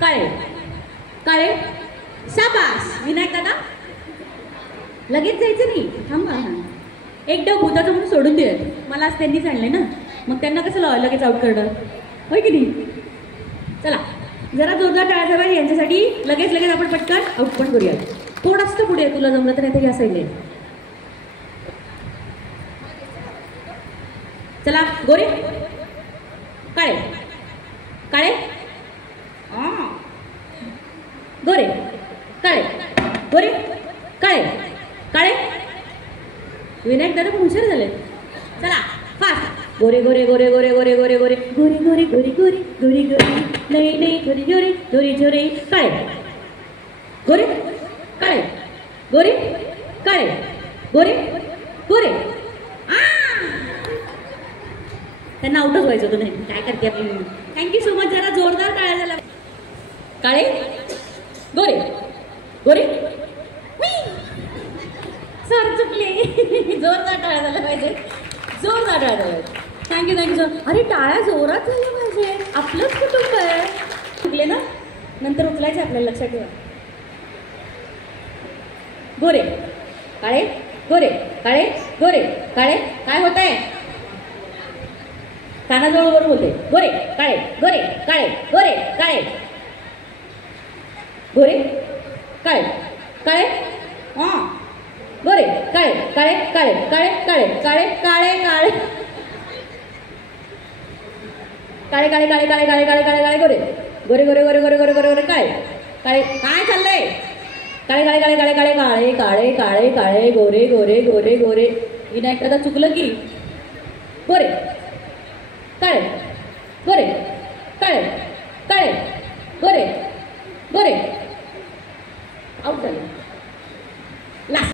काळे काळे शाबास. विनायक दादा लगेच जायचं नाही, थांबा. एक डाव भूताचं म्हणून सोडून देत. मला आज त्यांनीच आणलंय ना, मग त्यांना कसं लगेच आउट करणं, होय की नाही. चला जरा जोरदार टाळ्या पाहिजे यांच्यासाठी. लगेच लगेच आपण पटकन आउट पण करूया. थोडंसं पुढे तुला जमलं तर नाही या साईडला. चला गोरे काळे काळे गोरे काळे गोरे काळे काळे. विनायक दादा पण हुशार झाले. चला फास्ट. गोरे गोरे गोरे गोरे गोरे गोरे गोरे गोरे गोरे गोरे गोरे गोरे गोरे नाही नाही गोरे गोरे गोरे गोरे काळे गोरे काळे गोरे काळे गोरे गोरे. त्यांना आउटच व्हायचं होतं. नाही काय करते आपली. Thank you so much. जरा जोरदार काळ्या झाला. काळे गोरे गोरे सर चुकले. जोरदार टाळ्या झाल्या पाहिजे, जोरदार टाळ्या झाल्या. Thank you thank you sir. अरे टाळ्या जोरात झाल्या पाहिजे, आपलंच कुटुंब आहे. चुकले ना, नंतर उचलायचे आपल्याला, लक्षात ठेवा. गोरे काळे गोरे काळे गोरे काळे. काय होत आहे, कानाजवळ वर बोलते. गोरे काळे गोरे काळे गोरे काळे गोरे काळे काळे गोरे काळे काळे काळे काळे काळे काळे काळे काळे काळे काळे काळे काळे काळे काळे काळे काळे गोरे गोरे गोरे गोरे गोरे गोरे गोरे गोरे काळे काळे. काय चाललंय. काळे काळे काळे काळे काळे काळे काळे काळे काळे गोरे गोरे गोरे गोरे. विनायक दादा चुकलं की. गोरे काळे गोरे काळे काळे गोरे गोरे. आउट झाले. लास्ट.